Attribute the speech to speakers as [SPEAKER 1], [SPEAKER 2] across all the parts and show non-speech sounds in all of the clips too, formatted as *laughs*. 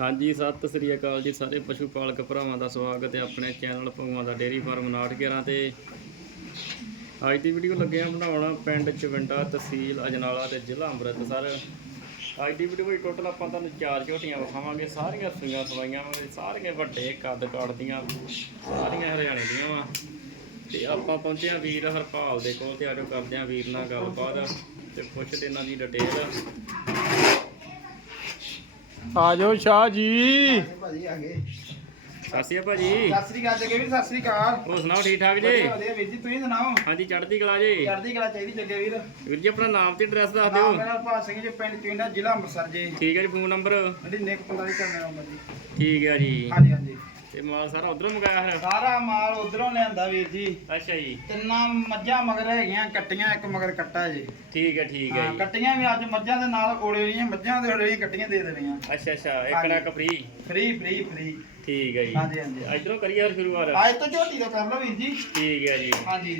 [SPEAKER 1] ਹਾਂਜੀ, ਸਤਿ ਸ੍ਰੀ ਅਕਾਲ ਜੀ ਸਾਰੇ ਪਸ਼ੂ ਪਾਲਕ ਭਰਾਵਾਂ ਦਾ ਸਵਾਗਤ ਹੈ ਆਪਣੇ ਚੈਨਲ ਭਗਵਾਨ ਦਾ ਡੇਰੀ ਫਾਰਮ 911 ਤੇ। ਅੱਜ ਦੀ ਵੀਡੀਓ ਲੱਗੇ ਆ ਬਣਾਉਣ ਪਿੰਡ ਚਵਿੰਡਾ ਤਹਿਸੀਲ ਅਜਨਾਲਾ ਤੇ ਜ਼ਿਲ੍ਹਾ ਅੰਮ੍ਰਿਤਸਰ। ਅੱਜ ਦੀ ਵੀਡੀਓ ਵਿੱਚ ਟੋਟਲ ਆਪਾਂ ਤੁਹਾਨੂੰ ਚਾਰ ਝੋਟੀਆਂ ਵਿਖਾਵਾਂਗੇ, ਸਾਰੀਆਂ ਸੂਈਆਂ ਸਵਾਈਆਂ ਵਾਂ ਸਾਰੀਆਂ ਵੱਡੇ ਕੱਦ ਕਾੜ ਦੀਆਂ ਸਾਰੀਆਂ ਹਰਿਆਣੇ ਦੀਆਂ ਵਾ। ਤੇ ਆਪਾਂ ਪਹੁੰਚੇ ਆ ਵੀਰ ਹਰਪਾਲ ਦੇ ਕੋਲ ਤੇ ਆਜੋ ਕਰਦੇ ਆ ਵੀਰ ਨਾਲ ਗੱਲਬਾਤ ਤੇ ਪੁੱਛਦੇ ਇਹਨਾਂ ਦੀ ਡਿਟੇਲ।
[SPEAKER 2] ਆਜੋ ਸ਼ਾਹ ਜੀ।
[SPEAKER 3] ਭਾਜੀ ਆ ਗਏ
[SPEAKER 1] ਅਕਾਲ ਭਾਜੀ।
[SPEAKER 3] ਸਤਿ ਸ੍ਰੀ ਅਕਾਲ ਜੱਗੇ ਵੀਰ ਸਤਿ ਸ੍ਰੀ ਅਕਾਲ।
[SPEAKER 1] ਹੋਰ ਸੁਣਾਓ ਠੀਕ ਠਾਕ ਜੀ?
[SPEAKER 3] ਵਧੀਆ ਵਧੀਆ ਵੀਰ ਜੀ ਤੁਸੀਂ ਸੁਣਾਓ?
[SPEAKER 1] ਹਾਂਜੀ ਚੜ੍ਹਦੀ ਕਲਾ ਜੀ।
[SPEAKER 3] ਚੜ੍ਹਦੀ ਕਲਾ ਚਾਹੀਦੀ ਜੱਗੇ ਵੀਰ।
[SPEAKER 1] ਵੀਰ ਜੀ ਆਪਣਾ ਨਾਮ ਤੇ ਐਡਰੈਸ ਦੱਸ
[SPEAKER 3] ਨਾਮ
[SPEAKER 1] ਦਿਓ
[SPEAKER 3] ਮੇਰਾ ਭਾਗ ਸਿੰਘ ਜੀ ਪਿੰਡ ਚਿੰਡਾ ਜ਼ਿਲ੍ਹਾ ਅੰਮ੍ਰਿਤਸਰ ਜੀ।
[SPEAKER 1] ਠੀਕ ਹੈ ਜੀ ਫੋਨ ਨੰਬਰ?
[SPEAKER 3] ਜਿਹੜੀ ਨੇਕ 45 ਦਾ ਮੇਰਾ ਨੰਬਰ ਜੀ।
[SPEAKER 1] ਠੀਕ ਹੈ ਜੀ।
[SPEAKER 3] ਹਾਂਜੀ ਹਾਂਜੀ।
[SPEAKER 1] ਤੇ ਮਾਲ ਸਾਰਾ ਉਧਰੋਂ ਮੰਗਾਇਆ ਹੈ
[SPEAKER 3] ਸਾਰਾ ਮਾਲ ਉਧਰੋਂ ਲਿਆਂਦਾ ਵੀਰ ਜੀ।
[SPEAKER 1] ਅੱਛਾ ਜੀ।
[SPEAKER 3] ਤਿੰਨਾਂ ਮੱਝਾਂ ਮਗਰ ਹੈਗੀਆਂ ਕੱਟੀਆਂ ਇੱਕ ਮਗਰ ਕੱਟਾ ਜੀ।
[SPEAKER 1] ਠੀਕ ਹੈ ਠੀਕ ਹੈ ਜੀ।
[SPEAKER 3] ਕੱਟੀਆਂ ਵੀ ਅੱਜ ਮੱਝਾਂ ਦੇ ਨਾਲ ਓਲੇ ਰਹੀਆਂ ਮੱਝਾਂ ਦੇ ਰਹੀਆਂ ਕੱਟੀਆਂ ਦੇ ਦੇਣੀਆਂ।
[SPEAKER 1] ਅੱਛਾ ਅੱਛਾ ਇੱਕ। ਨਾ ਫ੍ਰੀ
[SPEAKER 3] ਫ੍ਰੀ ਫ੍ਰੀ ਫ੍ਰੀ
[SPEAKER 1] ਠੀਕ ਹੈ ਜੀ।
[SPEAKER 3] ਹਾਂਜੀ ਹਾਂਜੀ।
[SPEAKER 1] ਇਧਰੋਂ ਕਰੀਏ ਯਾਰ ਸ਼ੁਰੂਆਤ?
[SPEAKER 3] ਅੱਜ ਤੋਂ ਝੋਟੀ ਦਾ ਕਰ ਲਓ ਵੀਰ ਜੀ।
[SPEAKER 1] ਠੀਕ ਹੈ ਜੀ।
[SPEAKER 3] ਹਾਂਜੀ।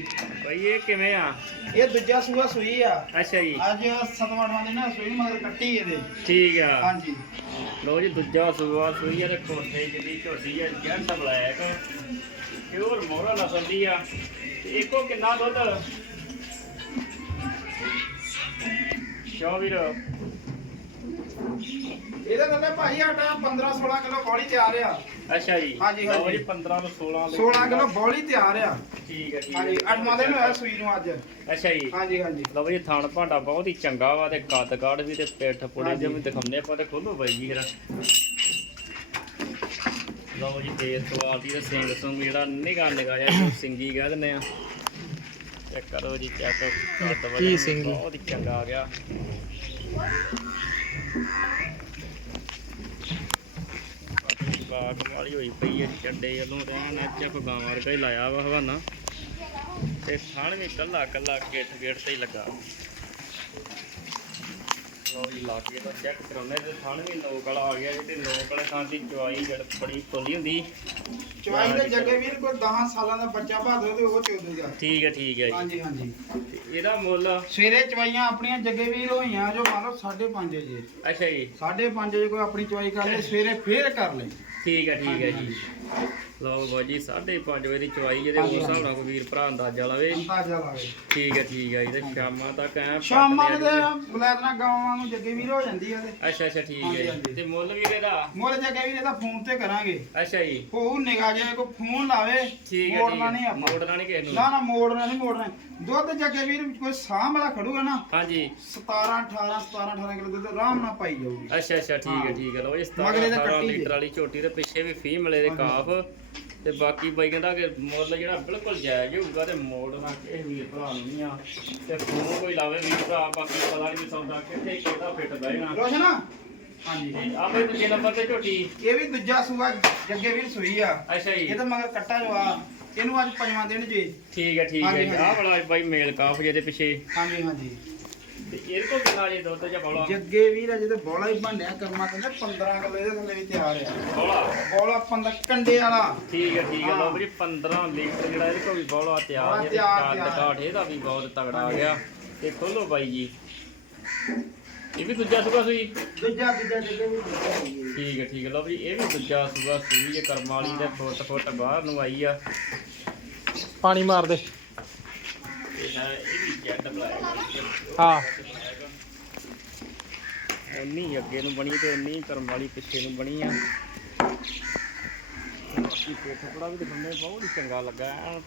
[SPEAKER 1] ਭਾਈ ਇਹ ਕਿਵੇਂ ਆ?
[SPEAKER 3] ਇਹ ਦੂਜਾ ਸੂਆ ਸੂਈ ਆ।
[SPEAKER 1] ਅੱਛਾ ਜੀ।
[SPEAKER 3] ਅੱਜ ਸਤਵਾਂ ਦਿਨ ਆ ਸੂਈ ਮਗਰ ਕੱਟੀ ਇਹਦੇ।
[SPEAKER 1] ਠੀਕ ਆ।
[SPEAKER 3] ਹਾਂਜੀ।
[SPEAKER 1] ਲੋ ਜੀ ਦੂਜਾ ਸੂਆ ਸੂਈ ਆ ਤੇ ਕੋਠੇ ਜਿਹਦੀ ਝੋਟੀ ਆ ਜੈਂਟ ਬਲੈਕ। ਪਿਓਰ ਮੋਹਰਾ ਨਸਲ ਦੀ ਆ। ਤੇ ਇੱਕੋ ਕਿੰਨਾ ਦੁੱਧ? ਸ਼ੋ ਵੀਰ।
[SPEAKER 3] ਇਹਦੇ ਥੱਲੇ ਭਾਈ ਆਟਾ 15 16 ਕਿਲੋ ਬੋਲੀ ਤਿਆਰ ਆ।
[SPEAKER 1] ਅੱਛਾ ਜੀ।
[SPEAKER 3] ਹਾਂਜੀ,
[SPEAKER 1] ਲਓ
[SPEAKER 3] ਹਾਂਜੀ।
[SPEAKER 1] ਜੀ 15 ਤੋਂ 16 ਲਈ
[SPEAKER 3] 16 ਕਿਲੋ ਬੋਲੀ ਤਿਆਰ ਆ।
[SPEAKER 1] ਠੀਕ ਹੈ ਠੀਕ
[SPEAKER 3] ਹਾਂਜੀ
[SPEAKER 1] ਹੈ
[SPEAKER 3] ਅੱਠਵਾਂ ਦਿਨ ਹੋਇਆ ਸੂਈ ਨੂੰ ਅੱਜ।
[SPEAKER 1] ਅੱਛਾ ਜੀ।
[SPEAKER 3] ਹਾਂਜੀ ਹਾਂਜੀ।
[SPEAKER 1] ਲਓ ਜੀ ਥਣ ਭਾਂਡਾ ਬਹੁਤ ਹੀ ਚੰਗਾ ਵਾ ਤੇ ਕੱਦ ਕਾੜ ਵੀ ਤੇ ਪਿੱਠ ਪੁੜੇ
[SPEAKER 3] ਹਾਂਜੀ।
[SPEAKER 1] ਜਿਵੇਂ ਦਿਖਾਉਂਦੇ ਆਪਾਂ ਤੇ ਖੋਲੋ ਬਾਈ ਜੀ ਫਿਰ। ਲਓ ਜੀ ਤੇ ਸਵਾਲ ਦੀ ਤੇ ਸਿੰਘ ਸੁੰਗ ਜਿਹੜਾ ਨਿਗਾ ਨਿਗਾ ਜਿਹਾ ਇਹਨੂੰ ਸਿੰਗੀ ਕਹਿ ਦਿੰਦੇ ਆ। ਚੈੱਕ ਕਰੋ ਜੀ ਚੈੱਕ ਕੱਦ
[SPEAKER 2] ਕੀ
[SPEAKER 1] ਵਜਨ
[SPEAKER 2] ਸਿੰਗੀ?
[SPEAKER 1] ਬਹੁਤ ਹੀ ਚੰਗਾ ਆ ਗਿਆ। ਬਾਗ ਵਾਲੀ ਹੋਈ ਪਈ ਹੈ ਚੱਡੇ ਵੱਲੋਂ ਤੇ ਐਨ ਚੱਕ ਵਰਗਾ ਹੀ ਲਾਇਆ ਵਾ ਹਵਾਨਾ। ਤੇ ਥਣ ਵੀ ਕੱਲਾ ਕੱਲਾ ਗਿੱਠ ਗਿੱਠ ਤੇ ਹੀ ਲੱਗਾ। ਲੋ ਜੀ, ਲਾ ਕੇ ਤਾਂ ਚੈੱਕ ਕਰਾਉਂਦੇ ਤੇ ਥਣ ਵੀ ਲੋਕ ਵਾਲਾ ਆ ਗਿਆ ਜੀ, ਤੇ ਲੋਕ ਵਾਲੇ ਥਾਂ ਦੀ ਚੁਆਈ ਜੜ ਬੜੀ ਫੁੱਲੀ ਹੁੰਦੀ।
[SPEAKER 3] ਚਵਾਈ ਦੇ ਜੱਗੇ ਵੀਰ ਕੋਈ 10 ਸਾਲਾਂ ਦਾ ਬੱਚਾ ਭਾਦੋ ਤੇ ਉਹ ਚੋਦੂਗਾ
[SPEAKER 1] ਠੀਕ ਹੈ ਠੀਕ ਹੈ ਜੀ।
[SPEAKER 3] ਹਾਂਜੀ ਹਾਂਜੀ।
[SPEAKER 1] ਤੇ ਇਹਦਾ ਮੁੱਲ?
[SPEAKER 3] ਸਵੇਰੇ ਚਵਾਈਆਂ ਆਪਣੀਆਂ ਜੱਗੇ ਵੀਰ ਹੋਈਆਂ ਜੋ ਮੰਨ ਲਓ 5:30 ਵਜੇ।
[SPEAKER 1] ਅੱਛਾ ਜੀ।
[SPEAKER 3] 5:30 ਵਜੇ ਕੋਈ ਆਪਣੀ ਚਵਾਈ ਕਰ ਲੇ ਸਵੇਰੇ ਫੇਰ ਕਰ ਲੈ
[SPEAKER 1] ਠੀਕ ਹੈ ਠੀਕ ਹੈ ਜੀ। ਲਓ ਬਾਜੀ 5:30 ਵਜੇ ਦੀ ਚੁਆਈ ਜਿਹਦੇ ਉਸ ਹਿਸਾਬ ਨਾਲ ਕੋਈ ਵੀਰ ਭਰਾ ਅੰਦਾਜ਼ਾ ਲਾਵੇ।
[SPEAKER 3] ਅੰਦਾਜ਼ਾ ਲਾਵੇ।
[SPEAKER 1] ਠੀਕ ਹੈ ਠੀਕ ਹੈ ਜੀ ਤੇ ਸ਼ਾਮਾਂ ਤੱਕ ਐ
[SPEAKER 3] ਸ਼ਾਮਾਂ ਤੇ ਬਲੈਦਨਾ ਗਾਵਾਂ ਨੂੰ ਜੱਗੇ ਵੀਰ ਹੋ ਜਾਂਦੀ ਆ ਤੇ।
[SPEAKER 1] ਅੱਛਾ ਅੱਛਾ ਠੀਕ ਹੈ ਜੀ। ਤੇ ਮੁੱਲ ਵੀਰ ਇਹਦਾ
[SPEAKER 3] ਮੁੱਲ ਜੱਗੇ ਵੀਰ ਇਹਦਾ ਫੋਨ ਤੇ ਕਰਾਂਗੇ।
[SPEAKER 1] ਅੱਛਾ ਜੀ।
[SPEAKER 3] ਉਹ ਨਿਗਾਹ ਜੇ ਕੋਈ ਫੋਨ ਲਾਵੇ
[SPEAKER 1] ਠੀਕ ਹੈ
[SPEAKER 3] ਮੋੜਨਾ ਨਹੀਂ
[SPEAKER 1] ਹੈ
[SPEAKER 3] ਆਪਾਂ।
[SPEAKER 1] ਮੋੜਨਾ ਨਹੀਂ ਕਿਸੇ ਨੂੰ।
[SPEAKER 3] ਨਾ ਨਾ ਮੋੜਨਾ ਨਹੀਂ ਮੋੜਨਾ ਦੁੱਧ ਜੱਗੇ ਵੀਰ ਕੋਈ ਸਾਂਭ ਵਾਲਾ ਖੜੂਗਾ ਨਾ
[SPEAKER 1] ਹਾਂਜੀ।
[SPEAKER 3] 17 18 17 18 ਕਿਲੋ ਦੁੱਧ ਆਰਾਮ ਨਾਲ ਪਾਈ ਜਾਊਗੀ।
[SPEAKER 1] ਅੱਛਾ ਅੱਛਾ ਠੀਕ ਹੈ। ਠੀਕ ਹੈ ਲੋ ਇਸ ਤਰ੍ਹਾਂ
[SPEAKER 3] ਤਾਂ
[SPEAKER 1] 18
[SPEAKER 3] ਕੱਟੀ।
[SPEAKER 1] ਲੀਟਰ ਵਾਲੀ ਝੋਟੀ ਤੇ ਪਿੱਛੇ ਵੀ ਫੀ ਮਿਲੇ ਦੇ। ਕਾਫ ਤੇ ਬਾਕੀ ਬਾਈ ਕਹਿੰਦਾ ਕਿ ਮੁੱਲ ਜਿਹੜਾ ਬਿਲਕੁਲ ਜਾਇਜ਼ ਹੋਊਗਾ ਤੇ ਮੋੜਨਾ ਕਿਸੇ ਵੀਰ ਭਰਾ ਨੂੰ ਨਹੀਂ ਆ ਤੇ ਫੋਨ ਕੋਈ ਲਾਵੇ ਵੀਰ ਭਰਾ ਬਾਕੀ ਪਤਾ ਨਹੀਂ ਸੌਦਾ ਕਿੱਥੇ ਕਿਹਦਾ ਫਿੱਟ ਬਹਿਣਾ
[SPEAKER 3] ਰੋਸ਼ਨ? ਹਾਂਜੀ
[SPEAKER 1] ਆ ਬਈ ਦੂਜੇ ਨੰਬਰ ਤੇ ਝੋਟੀ।
[SPEAKER 3] ਇਹ ਵੀ ਦੂਜਾ ਸੂਆ ਜੱਗੇ ਵੀਰ ਸੂਈ ਆ।
[SPEAKER 1] ਅੱਛਾ ਜੀ।
[SPEAKER 3] ਇਹ ਤਾਂ ਮਗਰ ਕੱਟਾ ਜੋ ਆ ਇਹਨੂੰ ਅੱਜ ਪੰਜਵਾਂ ਦਿਨ ਜੀ।
[SPEAKER 1] ਠੀਕ ਹੈ ਠੀਕ ਹੈ
[SPEAKER 3] ਹਾਂਜੀ,
[SPEAKER 1] ਜੀ। ਆਹ। ਵਾਲਾ ਬਾਈ ਮੇਲ ਕਾਫ ਜਿਹਦੇ ਪਿੱਛੇ।
[SPEAKER 3] ਹਾਂਜੀ ਹਾਂਜੀ।
[SPEAKER 1] ਤੇ ਇਹਦੇ ਕੋਲ ਕਿੰਨਾ ਜੀ ਦੁੱਧ ਜਾਂ ਬੋਲਾ?
[SPEAKER 3] ਜੱਗੇ ਵੀਰ ਅਜੇ ਤੇ ਬੋਲਾ ਹੀ ਬਣਿਆ ਕਰਮਾ ਕਹਿੰਦੇ 15 ਕਿਲੋ ਇਹਦੇ ਥੱਲੇ ਵੀ ਤਿਆਰ ਆ।
[SPEAKER 1] ਬੋਲਾ?
[SPEAKER 3] ਬੋਲਾ 15 ਕੰਡੇ ਵਾਲਾ।
[SPEAKER 1] ਠੀਕ ਹੈ ਠੀਕ ਹੈ।
[SPEAKER 3] ਹਾਂ।
[SPEAKER 1] ਲੋ ਜੀ 15 ਲੀਟਰ ਜਿਹੜਾ ਇਹਦੇ ਕੋਲ ਵੀ ਬੋਲਾ ਤਿਆਰ
[SPEAKER 3] ਬੋਲਾ
[SPEAKER 1] ਜੇ
[SPEAKER 3] ਤਿਆਰ,
[SPEAKER 1] ਕਾਟ
[SPEAKER 3] ਤਿਆਰ।
[SPEAKER 1] ਇਹਦਾ ਵੀ ਬਹੁਤ ਤਗੜਾ ਆ ਗਿਆ। ਤੇ ਖੋਲੋ ਬਾਈ ਜੀ। ਇਹ ਵੀ ਦੂਜਾ ਸੁਗਾ ਸੂਈ
[SPEAKER 3] ਦੂਜਾ ਦੂਜਾ ਦੂਜਾ।
[SPEAKER 1] ਠੀਕ ਹੈ ਠੀਕ ਹੈ। ਲਓ ਵੀ ਇਹ ਵੀ ਦੂਜਾ ਸੁਗਾ ਸੂਈ ਜੇ ਕਰਮ ਵਾਲੀ ਦੇ ਫੁੱਟ ਫੁੱਟ ਬਾਹਰ ਨੂੰ ਆਈ ਆ।
[SPEAKER 2] ਪਾਣੀ ਮਾਰ ਦੇ।
[SPEAKER 1] ਇਹ ਹੈ ਇਹ ਵੀ ਜੈਟ ਬਲੈਕ
[SPEAKER 2] ਹਾਂ।
[SPEAKER 1] ਉਨੀ ਅੱਗੇ ਨੂੰ ਬਣੀ ਤੇ ਉਨੀ ਕਰਮ ਵਾਲੀ ਪਿੱਛੇ ਨੂੰ ਬਣੀ ਆ। ਬਾਕੀ ਪਿੱਠ ਪੜਾ ਵੀ ਦਿਖਾਉਂਦੇ ਬਹੁਤ ਹੀ ਚੰਗਾ ਲੱਗਾ। ਐਨ।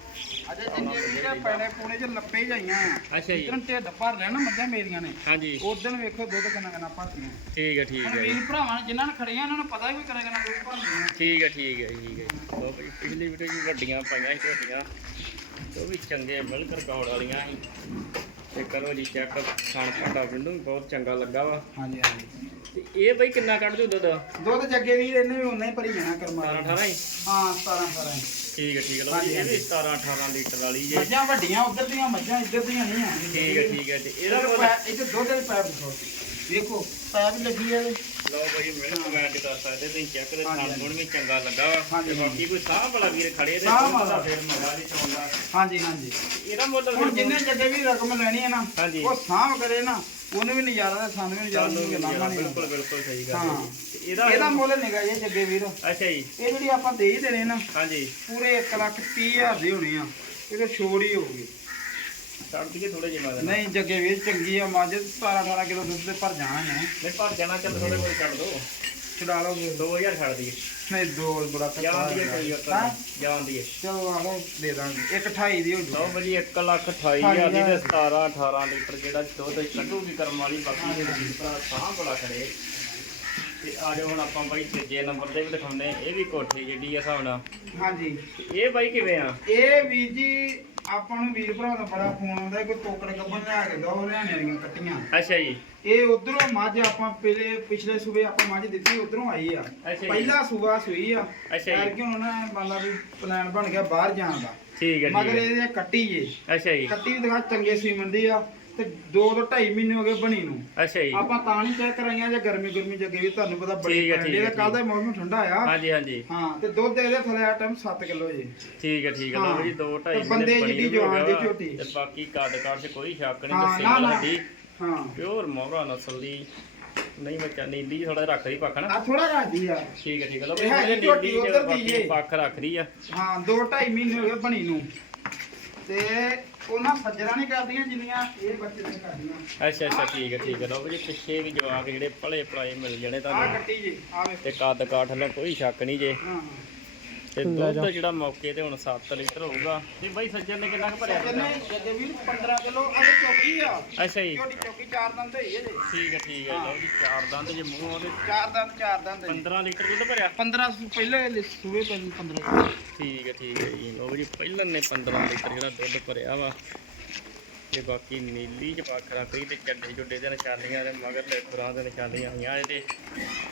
[SPEAKER 3] ਅਜੇ ਜੱਗੇ ਵੀਰ ਪੈਣੇ ਪੂਣੇ ਚ ਲੱਪੇ ਜਾਈਆਂ
[SPEAKER 1] ਅੱਛਾ ਜੀ।
[SPEAKER 3] ਇਧਰ ਢਿੱਡ ਭਰ ਲੈਣਾ ਮੱਝਾਂ ਮੇਰੀਆਂ ਨੇ।
[SPEAKER 1] ਹਾਂਜੀ।
[SPEAKER 3] ਉਦੋਂ ਵੇਖੋ ਦੁੱਧ ਕਿੰਨਾ ਕਿੰਨਾ ਭਰਦੀਆਂ।
[SPEAKER 1] ਠੀਕ ਹੈ ਠੀਕ
[SPEAKER 3] ਹੁਣ
[SPEAKER 1] ਹੈ ਜੀ।
[SPEAKER 3] ਵੀਰ ਭਰਾਵਾਂ ਨੇ ਜਿਨ੍ਹਾਂ ਨੇ ਖੜੀਆਂ ਉਹਨਾਂ ਨੂੰ ਪਤਾ ਵੀ ਕਿੰਨਾ ਕਿੰਨਾ ਦੁੱਧ ਭਰਦੀਆਂ
[SPEAKER 1] ਠੀਕ ਹੈ ਠੀਕ ਹੈ ਠੀਕ ਹੈ ਜੀ। ਲਓ ਭਾਈ ਪਿਛਲੀ ਵੀਡੀਓ ਜੀ ਵੱਡੀਆਂ ਪਾਈਆਂ ਸੀ ਝੋਟੀਆਂ ਤੇ ਉਹ ਵੀ ਚੰਗੇ ਮਿਲਕ ਰਿਕਾਰਡ ਵਾਲੀਆਂ ਸੀ। ਤੇ ਕਰੋ ਜੀ ਚੈੱਕ ਖਾਣ ਭਾਂਡਾ ਮੈਨੂੰ ਵੀ ਬਹੁਤ ਚੰਗਾ ਲੱਗਾ ਵਾ।
[SPEAKER 3] ਹਾਂਜੀ ਹਾਂਜੀ।
[SPEAKER 1] ਤੇ ਇਹ ਬਈ ਕਿੰਨਾ ਕੱਢ ਦੂ ਦੁੱਧ?
[SPEAKER 3] ਦੁੱਧ ਜੱਗੇ ਵੀਰ ਇਹਨੇ ਵੀ ਉਨਾ ਹੀ ਭਰੀ ਜਾਣਾ ਕਰਮਾ
[SPEAKER 1] 17 18 ਹੀ?
[SPEAKER 3] ਹਾਂ 17 18
[SPEAKER 1] ਠੀਕ ਹੈ ਠੀਕ ਹੈ। ਲਓ ਜੀ ਇਹ ਵੀ 17 18 ਲੀਟਰ ਵਾਲੀ ਜੇ।
[SPEAKER 3] ਮੱਝਾਂ ਵੱਡੀਆਂ ਉਧਰ ਦੀਆਂ ਮੱਝਾਂ ਇੱਧਰ ਦੀਆਂ ਨਹੀਂ ਆ
[SPEAKER 1] ਠੀਕ ਹੈ ਠੀਕ ਹੈ ਤੇ ਇਹਦਾ ਮੁੱਲ
[SPEAKER 3] ਇੱਥੇ ਦੁੱਧ ਦੇ ਪੈਪ ਦੇਖੋ ਵੇਖੋ ਪੈਪ ਲੱਗੀ ਆ ਇਹਦੇ
[SPEAKER 1] ਲਓ ਭਾਈ ਮਿਲਕ ਕਮੈਂਟ ਕਰ ਸਕਦੇ ਤੁਸੀਂ ਚੈੱਕ ਦੇ ਖਾਣ ਖੂਣ ਵੀ ਚੰਗਾ ਲੱਗਾ ਵਾ।
[SPEAKER 3] ਹਾਂਜੀ,
[SPEAKER 1] ਤੇ ਬਾਕੀ ਕੋਈ ਸਾਹ ਵਾਲਾ ਵੀਰ ਖੜੇ
[SPEAKER 3] ਸਾਂਭ
[SPEAKER 1] ਉਹਦਾ
[SPEAKER 3] ਵਾਲਾ।
[SPEAKER 1] ਫਿਰ ਮਜ਼ਾ ਨਹੀਂ ਚਾਉਂਦਾ
[SPEAKER 3] ਹਾਂਜੀ ਹਾਂਜੀ।
[SPEAKER 1] ਇਹਦਾ ਮੁੱਲ
[SPEAKER 3] ਹੁਣ ਜਿੰਨੇ ਜੱਗੇ ਵੀ ਰਕਮ ਲੈਣੀ ਹੈ ਨਾ। ਉਹ ਸਾਂਭ ਕਰੇ ਨਾ ਉਹਨੂੰ ਵੀ ਨਜ਼ਾਰਾ ਤੇ ਸਾਨੂੰ ਵੀ ਨਜ਼ਾਰਾ
[SPEAKER 1] ਸਾਨੂੰ ਬਿਲਕੁਲ ਬਿਲਕੁਲ ਸਹੀ ਗੱਲ ਹੈ
[SPEAKER 3] ਹਾਂ।
[SPEAKER 1] ਇਹਦਾ
[SPEAKER 3] ਇਹਦਾ ਮੁੱਲ ਨਿਗਾ ਜੇ ਜੱਗੇ ਵੀਰ।
[SPEAKER 1] ਅੱਛਾ ਜੀ।
[SPEAKER 3] ਇਹ ਜਿਹੜੀ ਆਪਾਂ ਦੇ ਹੀ ਦੇਣੇ ਨਾ
[SPEAKER 1] ਹਾਂਜੀ।
[SPEAKER 3] ਪੂਰੇ 1 ਲੱਖ 30 ਹਜ਼ਾਰ ਦੀ ਹੋਣੀ ਆ। ਇਹਦੇ ਛੋੜ ਹੀ ਹੋਊਗੀ।
[SPEAKER 1] ਛੱਡ ਦਈਏ ਥੋੜੇ ਜਿਹਾ ਮਾਦਾ
[SPEAKER 3] ਨਹੀਂ ਜੱਗੇ ਵੀਰ ਚੰਗੀ ਆ ਮੱਝ 17 18 ਕਿਲੋ ਦੁੱਧ ਤੇ ਭਰ ਜਾਣਾ
[SPEAKER 1] ਨਹੀਂ ਭਰ ਜਾਣਾ ਚੱਲ ਥੋੜੇ ਹੋਰ ਛੱਡ ਦੋ।
[SPEAKER 3] ਛਡਾ ਲਓ ਵੀਰ।
[SPEAKER 1] 2000 ਛੱਡ ਦਈਏ।
[SPEAKER 3] ਨਹੀਂ ਦੋ ਬੜਾ ਤੱਕ
[SPEAKER 1] ਕੋਈ
[SPEAKER 3] ਹਾਂ? ਚਲੋ ਦਾਂਗੇ। ਇੱਕ 28 ਦੀ ਹੋ ਜੂ।
[SPEAKER 1] ਲਓ ਭਾਜੀ 1 ਲੱਖ 28000 ਦੀ ਤੇ 17 18 ਲੀਟਰ ਜਿਹੜਾ ਦੁੱਧ ਕੱਢੂਗੀ ਕਰਮ ਵਾਲੀ ਬਾਕੀ ਦੇ ਭਰਾ ਸਾਹ ਬੜਾ ਕਰੇ। ਤੇ ਆ ਜਾਓ ਹੁਣ ਆਪਾਂ ਬਾਈ ਤੀਜੇ ਨੰਬਰ ਤੇ ਵੀ ਦਿਖਾਉਂਦੇ ਇਹ ਵੀ ਕੋਠੀ ਜਿਹੜੀ ਆ ਹਿਸਾਬ ਨਾਲ।
[SPEAKER 3] ਹਾਂਜੀ।
[SPEAKER 1] ਇਹ ਬਾਈ ਕਿਵੇਂ ਆ?
[SPEAKER 3] ਇਹ ਵੀਰ ਜੀ ਆਪਾਂ ਨੂੰ ਵੀਰ ਭਰਾ ਦਾ ਬੜਾ ਫੋਨ ਆਉਂਦਾ ਕੋਈ ਟੋਕੜ ਗੱਬਨ ਲਿਆ ਕੇ ਦੋ ਹਰਿਆਣੇ ਵਾਲੀਆਂ ਕੱਟੀਆਂ।
[SPEAKER 1] ਅੱਛਾ ਜੀ।
[SPEAKER 3] ਇਹ ਉਧਰੋਂ ਮੱਝ ਆਪਾਂ ਪਹਿਲੇ ਪਿਛਲੇ ਸੂਬੇ ਆਪਾਂ ਮੱਝ ਦਿੱਤੀ ਉਧਰੋਂ ਆਈ ਆ।
[SPEAKER 1] ਅੱਛਾ ਜੀ।
[SPEAKER 3] ਪਹਿਲਾ ਸੂਬਾ ਸੂਈ ਆ।
[SPEAKER 1] ਅੱਛਾ ਜੀ।
[SPEAKER 3] ਕਿ ਉਹਨਾਂ ਨੇ ਮੰਨ ਲਾ ਵੀ ਪਲਾਨ ਬਣ ਗਿਆ ਬਾਹਰ ਜਾਣ ਦਾ।
[SPEAKER 1] ਠੀਕ ਹੈ
[SPEAKER 3] ਮਗਰ
[SPEAKER 1] ਠੀਕ ਹੈ।
[SPEAKER 3] ਇਹਦੇ ਕੱਟੀ ਜੇ।
[SPEAKER 1] ਅੱਛਾ ਜੀ।
[SPEAKER 3] ਕੱਟੀ ਵੀ ਦਿਖਾ ਚੰਗੇ ਸੀਮਨ ਦੀ ਆ। ਤੇ 2 ਤੋਂ 2.5 ਮਹੀਨੇ ਹੋ ਗਏ ਬਣੀ ਨੂੰ।
[SPEAKER 1] ਅੱਛਾ ਜੀ।
[SPEAKER 3] ਆਪਾਂ ਤਾਂ ਨਹੀਂ ਚੈੱਕ ਕਰਾਈਆਂ ਜੇ ਗਰਮੀ ਗਰਮੀ ਜੱਗੇ ਵੀ ਤੁਹਾਨੂੰ ਪਤਾ ਬੜੀ
[SPEAKER 1] ਹੈ
[SPEAKER 3] ਹੈ, ਕੱਲ ਦਾ ਮੌਸਮ ਠੰਡਾ ਆ।
[SPEAKER 1] ਹਾਂਜੀ ਹਾਂਜੀ।
[SPEAKER 3] ਹਾਂ ਤੇ ਦੁੱਧ ਇਹਦੇ ਥੱਲੇ ਆ ਟਾਈਮ 7 ਕਿਲੋ ਜੀ।
[SPEAKER 1] ਠੀਕ ਹੈ ਠੀਕ ਹੈ ਲਓ
[SPEAKER 3] ਹਾਂ।
[SPEAKER 1] ਜੀ 2 2.5
[SPEAKER 3] ਤੇ ਬੰਦੇ ਜਿੱਡੀ ਜਵਾਨ ਦੀ ਝੋਟੀ।
[SPEAKER 1] ਤੇ ਬਾਕੀ ਕੱਦ ਕੱਦ 'ਚ ਕੋਈ ਸ਼ੱਕ ਨਹੀਂ ਤੇ ਸਿੰਗਲ। ਹੱਡੀ
[SPEAKER 3] ਹਾਂ।
[SPEAKER 1] ਪਿਓਰ ਮੋਹਰਾ ਨਸਲ ਦੀ। ਨਹੀਂ ਬੱਚਾ ਨੀਲੀ ਥੋੜਾ ਰੱਖ ਰਹੀ ਪੱਖ ਨਾ।
[SPEAKER 3] ਆ ਥੋੜਾ ਰੱਖਦੀ ਆ।
[SPEAKER 1] ਠੀਕ ਹੈ ਠੀਕ ਹੈ ਲਓ
[SPEAKER 3] ਇਹ ਝੋਟੀ ਉੱਧਰ ਦੀ ਜੇ।
[SPEAKER 1] ਪੱਖ ਰੱਖ ਰਹੀ ਆ।
[SPEAKER 3] ਹਾਂ 2 2.5 ਮਹੀਨੇ ਹੋ ਗਏ ਬਣੀ ਨੂੰ। ਤੇ ਉਹਨਾਂ ਸੱਜਣਾ ਨਹੀਂ ਕਰਦੀਆਂ ਜਿੰਨੀਆਂ ਇਹ ਬੱਚੇ ਨੇ ਕਰਦੀਆਂ।
[SPEAKER 1] ਅੱਛਾ ਅੱਛਾ ਠੀਕ ਹੈ ਠੀਕ ਹੈ। ਲਓ ਜੀ ਪਿੱਛੇ ਵੀ ਜਵਾਕ ਜਿਹੜੇ ਭਲੇ ਭਲਾਏ ਮਿਲ ਜਾਣੇ
[SPEAKER 3] ਆ
[SPEAKER 1] ਤੁਹਾਨੂੰ
[SPEAKER 3] ਕੱਟੀ ਜੀ ਆ ਵੇ
[SPEAKER 1] ਤੇ ਕੱਦ ਕਾਠ ਨਾਲ ਕੋਈ ਸ਼ੱਕ ਨਹੀਂ ਜੇ।
[SPEAKER 3] ਹਾਂ।
[SPEAKER 1] ਤੇ ਦੁੱਧ। ਜਿਹੜਾ ਮੌਕੇ ਤੇ ਹੁਣ 7 ਲੀਟਰ ਹੋਊਗਾ। ਤੇ ਬਾਈ ਸੱਜਣ ਨੇ ਕਿੰਨਾ ਕੁ ਭਰਿਆ
[SPEAKER 3] ਸੱਜਣ ਨੇ ਜੱਗੇ ਵੀਰ 15 ਕਿਲੋ ਤੇ ਚੌਕੀ ਆ।
[SPEAKER 1] ਅੱਛਾ ਜੀ।
[SPEAKER 3] ਝੋਟੀ ਚੌਕੀ ਚਾਰ ਦੰਦ ਹੈ ਜੀ
[SPEAKER 1] ਠੀਕ ਹੈ ਠੀਕ ਹੈ ਲਓ ਜੀ ਚਾਰ ਦੰਦ ਜੇ ਮੂੰਹ ਉਹਦੇ
[SPEAKER 3] ਚਾਰ ਦੰਦ ਚਾਰ ਦੰਦ ਹੈ ਜੀ।
[SPEAKER 1] 15 ਲੀਟਰ ਦੁੱਧ ਭਰਿਆ?
[SPEAKER 3] 15 ਸੂ- ਪਹਿਲੇ ਸੂਏ ਪਹਿਲੇ 15
[SPEAKER 1] ਠੀਕ ਹੈ ਠੀਕ ਹੈ ਜੀ ਲਓ ਜੀ ਪਹਿਲਾਂ ਨੇ 15 ਲੀਟਰ ਜਿਹੜਾ ਦੁੱਧ ਭਰਿਆ ਵਾ। ਤੇ ਬਾਕੀ ਨੀਲੀ ਚ ਪੱਖ ਰੱਖ ਰਹੀ ਤੇ ਚੱਡੇ ਜੁੱਡੇ ਦੇ ਨਿਸ਼ਾਨੀਆਂ ਦੇ ਮਗਰ ਲੈ ਖੁਰਾਂ ਦੇ ਨਿਸ਼ਾਨੀਆਂ ਆਈਆਂ ਇਹਦੇ।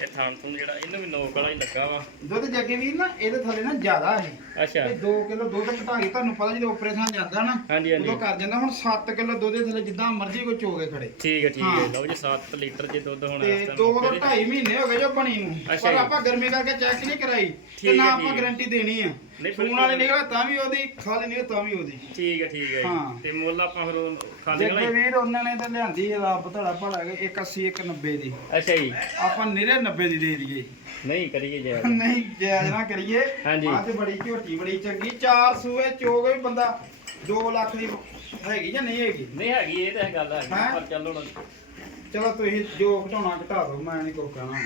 [SPEAKER 1] ਇਹ ਥਾਂ ਜਿਹੜਾ ਇਹਨੂੰ ਵੀ ਨੋਕ ਵਾਲਾ ਹੀ ਲੱਗਾ ਵਾ।
[SPEAKER 3] ਦੁੱਧ ਜੱਗੇ ਵੀਰ ਨਾ ਇਹਦੇ ਥੱਲੇ ਨਾ ਜ਼ਿਆਦਾ ਹੈ
[SPEAKER 1] ਅੱਛਾ।
[SPEAKER 3] ਇਹ 2 ਕਿਲੋ ਦੁੱਧ ਘਟਾਈ ਤੁਹਾਨੂੰ ਪਤਾ ਜਦੋਂ ਆਪਰੇਸ਼ਨ ਜਾਂਦਾ ਨਾ
[SPEAKER 1] ਹਾਂਜੀ ਹਾਂਜੀ।
[SPEAKER 3] ਉਦੋਂ ਕਰ ਜਾਂਦਾ। ਹੁਣ 7 ਕਿਲੋ ਦੁੱਧ ਦੇ ਥੱਲੇ ਜਿੱਦਾਂ ਮਰਜ਼ੀ ਕੋਈ ਚੋਗੇ ਖੜੇ।
[SPEAKER 1] ਠੀਕ ਹੈ ਠੀਕ ਹੈ। ਲਓ ਜੀ 7 ਲੀਟਰ ਜੇ ਦੁੱਧ ਹੁਣ
[SPEAKER 3] ਤੇ
[SPEAKER 1] ਇਸ
[SPEAKER 3] ਦੋ
[SPEAKER 1] time
[SPEAKER 3] ਤੋਂ
[SPEAKER 1] ਮੌਕੇ ਤੇ-
[SPEAKER 3] ਢਾਈ ਮਹੀਨੇ ਹੋ ਗਏ ਜੋ ਬਣੀ ਨੂੰ। ਪਰ। ਆਪਾਂ ਗਰਮੀ ਕਰਕੇ ਚੈੱਕ ਨਹੀਂ ਕਰਾਈ ਤੇ ਨਾ ਆਪਾਂ। ਗਾਰੰਟੀ ਦੇਣੀ ਆ।
[SPEAKER 1] ਨਹੀਂ,
[SPEAKER 3] ਫੋਨ
[SPEAKER 1] ਬਿਲਕੁਲ।
[SPEAKER 3] ਵਾਲੇ ਨਿਕਲਾ ਤਾਂ ਵੀ ਉਹਦੀ ਖਾਲੀ ਨਿਕਲ ਤਾਂ ਵੀ ਉਹਦੀ।
[SPEAKER 1] ਠੀਕ ਹੈ ਠੀਕ ਹੈ
[SPEAKER 3] ਹਾਂ।
[SPEAKER 1] ਜੀ ਤੇ ਮੁੱਲ ਆਪਾਂ ਫਿਰ ਉਹ ਖਾਲੀ ਵਾਲਾ ਹੀ।
[SPEAKER 3] ਵੀਰ ਉਹਨਾਂ ਨੇ ਤਾਂ ਲਿਆਂਦੀ ਹੈ ਰੱਬ ਧੜਾ ਭਲਾ ਕੇ 180 190 ਦੀ।
[SPEAKER 1] ਅੱਛਾ ਜੀ।
[SPEAKER 3] ਆਪਾਂ ਨਿਰੇ 90 ਦੀ ਦੇ ਦਈਏ।
[SPEAKER 1] ਨਹੀਂ ਕਰੀਏ ਜੇ।
[SPEAKER 3] ਨਹੀਂ ਜਾਇਜ਼ ਨਾ ਕਰੀਏ।
[SPEAKER 1] ਹਾਂਜੀ।
[SPEAKER 3] ਅੱਜ ਬੜੀ ਝੋਟੀ ਬੜੀ ਚੰਗੀ ਚਾਰ ਸੂਏ ਚੋਗੇ ਵੀ ਬੰਦਾ 2 ਲੱਖ ਦੀ ਹੈਗੀ ਜਾਂ ਨਹੀਂ ਹੈਗੀ?
[SPEAKER 1] ਨਹੀਂ ਹੈਗੀ ਇਹ ਤਾਂ ਗੱਲ ਹੈਗੀ
[SPEAKER 3] ਹੈਂ?
[SPEAKER 1] ਪਰ ਚੱਲ ਹੁਣ
[SPEAKER 3] ਚਲੋ ਤੁਸੀਂ ਜੋ ਘਟਾਉਣਾ ਘਟਾ ਦਿਓ ਮੈਂ ਨਹੀਂ ਕੋਈ ਕਹਿਣਾ।